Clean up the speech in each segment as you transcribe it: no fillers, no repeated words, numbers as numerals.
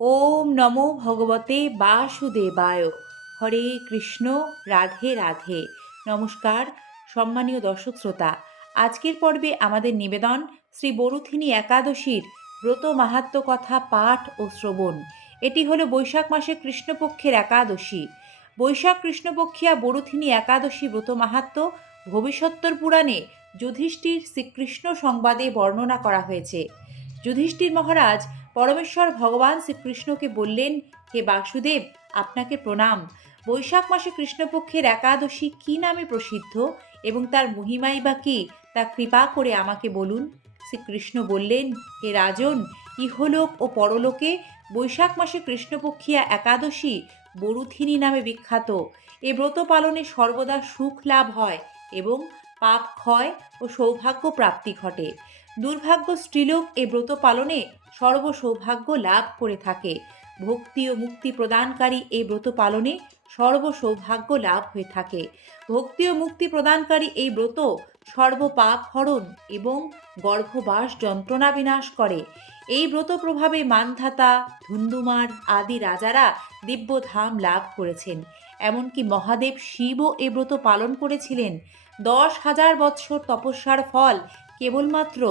ওম নমো ভগবতে বাসুদেবায়। হরে কৃষ্ণ, রাধে রাধে। নমস্কার সম্মানীয় দর্শক শ্রোতা। আজকের পর্বে আমাদের নিবেদন শ্রী বরুথিনী একাদশীর ব্রত মাহাত্ম্য কথা পাঠ ও শ্রবণ। এটি হলো বৈশাখ মাসে কৃষ্ণপক্ষের একাদশী। বৈশাখ কৃষ্ণপক্ষিয়া বরুথিনী একাদশী ব্রত মাহাত্ম্য ভবিষ্যোত্তর পুরাণে যুধিষ্ঠির শ্রীকৃষ্ণ সংবাদে বর্ণনা করা হয়েছে। যুধিষ্ঠির মহারাজ পরমেশ্বর ভগবান শ্রীকৃষ্ণকে বললেন, হে বাসুদেব, আপনাকে প্রণাম। বৈশাখ মাসে কৃষ্ণপক্ষের একাদশী কী নামে প্রসিদ্ধ এবং তার মহিমাই বা কী, তা কৃপা করে আমাকে বলুন। শ্রীকৃষ্ণ বললেন, হে রাজন, ইহলোক ও পরলোকে বৈশাখ মাসে কৃষ্ণপক্ষিয়া একাদশী বরুথিনী নামে বিখ্যাত। এ ব্রত পালনে সর্বদা সুখ লাভ হয় এবং পাপ ক্ষয় ও সৌভাগ্য প্রাপ্তি ঘটে। দুর্ভাগ্য স্ত্রীলোক এ ব্রত পালনে সর্বসৌভাগ্য লাভ করে থাকে। ভক্তি ও মুক্তি প্রদানকারী এই ব্রত পালনে সর্বসৌভাগ্য লাভ হয়ে থাকে। ভক্তি ও মুক্তি প্রদানকারী এই ব্রত সর্বপাপ হরণ এবং গর্ভবাস যন্ত্রণা বিনাশ করে। এই ব্রত প্রভাবে মানধাতা, ধুন্ধুমার আদি রাজারা দিব্যধাম লাভ করেছেন। এমনকি মহাদেব শিবও এ ব্রত পালন করেছিলেন। 10,000 বৎসর তপস্যার ফল কেবলমাত্র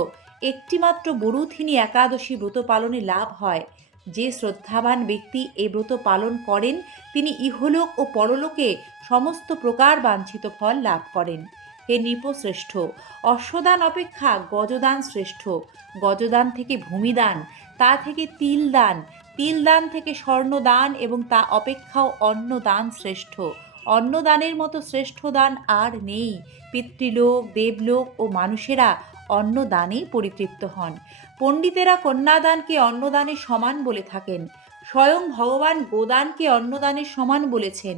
একটিমাত্র বরুথিনী একাদশী ব্রত পালনে লাভ হয়। যে শ্রদ্ধাবান ব্যক্তি এ ব্রত পালন করেন তিনি ইহলোক ও পরলোকে সমস্ত প্রকার বাঞ্ছিত ফল লাভ করেন। হে নৃপশ্রেষ্ঠ, অশ্বদান অপেক্ষা গজদান শ্রেষ্ঠ। গজদান থেকে ভূমিদান, তা থেকে তিলদান, তিলদান থেকে স্বর্ণদান এবং তা অপেক্ষাও অন্নদান শ্রেষ্ঠ। অন্নদানের মতো শ্রেষ্ঠ দান আর নেই। পিতৃলোক, দেবলোক ও মানুষেরা অন্নদানেই পরিতৃপ্ত হন। পণ্ডিতেরা কন্যাদানকে অন্নদানের সমান বলে থাকেন। স্বয়ং ভগবান গোদানকে অন্নদানের সমান বলেছেন।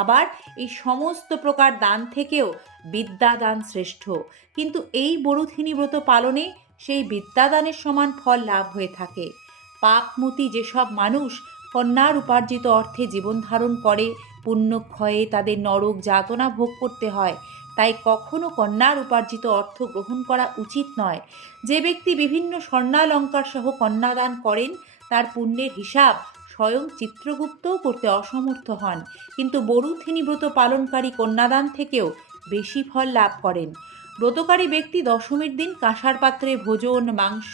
আবার এই সমস্ত প্রকার দান থেকেও বিদ্যাদান শ্রেষ্ঠ। কিন্তু এই বরুথিনী ব্রত পালনে সেই বিদ্যাদানের সমান ফল লাভ হয়ে থাকে। পাপমতি যেসব মানুষ কন্যার উপার্জিত অর্থে জীবন ধারণ করে, পুণ্যক্ষয়ে তাদের নরক যাতনা ভোগ করতে হয়। তাই কখনো কন্যার উপার্জিত অর্থ গ্রহণ করা উচিত নয়। যে ব্যক্তি বিভিন্ন স্বর্ণালঙ্কার সহ কন্যাদান করেন তার পুণ্যের হিসাব স্বয়ং চিত্রগুপ্তও করতে অসমর্থ হন, কিন্তু বরুথিনী ব্রত পালনকারী কন্যাদান থেকেও বেশি ফল লাভ করেন। ব্রতকারী ব্যক্তি দশমীর দিন কাঁসার পাত্রে ভোজন, মাংস,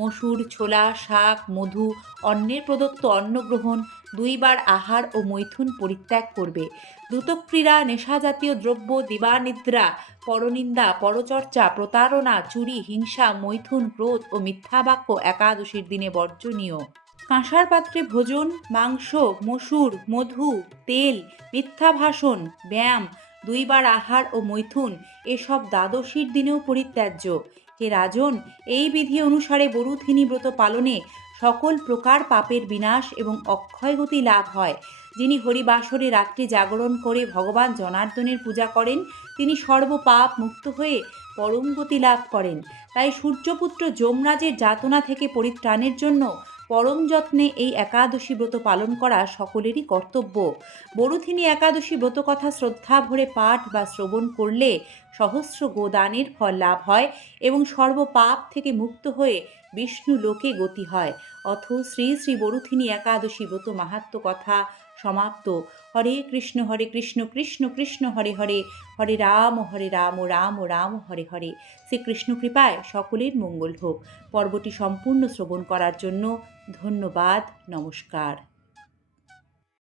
মসুর, ছোলা, শাক, মধু, অন্নের প্রদত্ত অন্নগ্রহণ, 2 বার আহার ও মৈথুন পরিত্যাগ করবে। দ্রুতক্রীড়া, নেশাজাতীয় দ্রব্য, দিবানিদ্রা, পরনিন্দা, পরচর্চা, প্রতারণা, চুরি, হিংসা, মৈথুন, ক্রোধ ও মিথ্যাবাক্য একাদশীর দিনে বর্জনীয়। কাঁসার পাত্রে ভোজন, মাংস, মসুর, মধু, তেল, মিথ্যা ভাষণ, ব্যায়াম, 2 বার আহার ও মৈথুন এসব দ্বাদশীর দিনেও পরিত্যাজ্য। হে রাজন, এই বিধি অনুসারে বরুথিনী ব্রত পালনে সকল প্রকার পাপের বিনাশ এবং অক্ষয়গতি লাভ হয়। যিনি হরিবাসরে রাত্রি জাগরণ করে ভগবান জনার্দনের পূজা করেন তিনি সর্বপাপ মুক্ত হয়ে পরম গতি লাভ করেন। তাই সূর্যপুত্র যমরাজের যাতনা থেকে পরিত্রাণের জন্য পরম যত্নে এই একাদশী ব্রত পালন করা সকলেরই কর্তব্য। বরুথিনী একাদশী ব্রত কথা শ্রদ্ধা ভরে পাঠ বা শ্রবণ করলে সহস্র গোদানের ফল লাভ হয় এবং সর্বপাপ থেকে মুক্ত হয়ে বিষ্ণু লোকে গতি হয়। অথ শ্রী শ্রী বরুথিনী একাদশী ব্রত মাহাত্ম্য কথা সমাপ্ত। হরে কৃষ্ণ কৃষ্ণ কৃষ্ণ হরে হরে, হরে রাম রাম রাম হরে হরে। শ্রীকৃষ্ণ কৃপায় সকলের মঙ্গল হোক। পর্বটি সম্পূর্ণ শ্রবণ করার জন্য ধন্যবাদ। নমস্কার।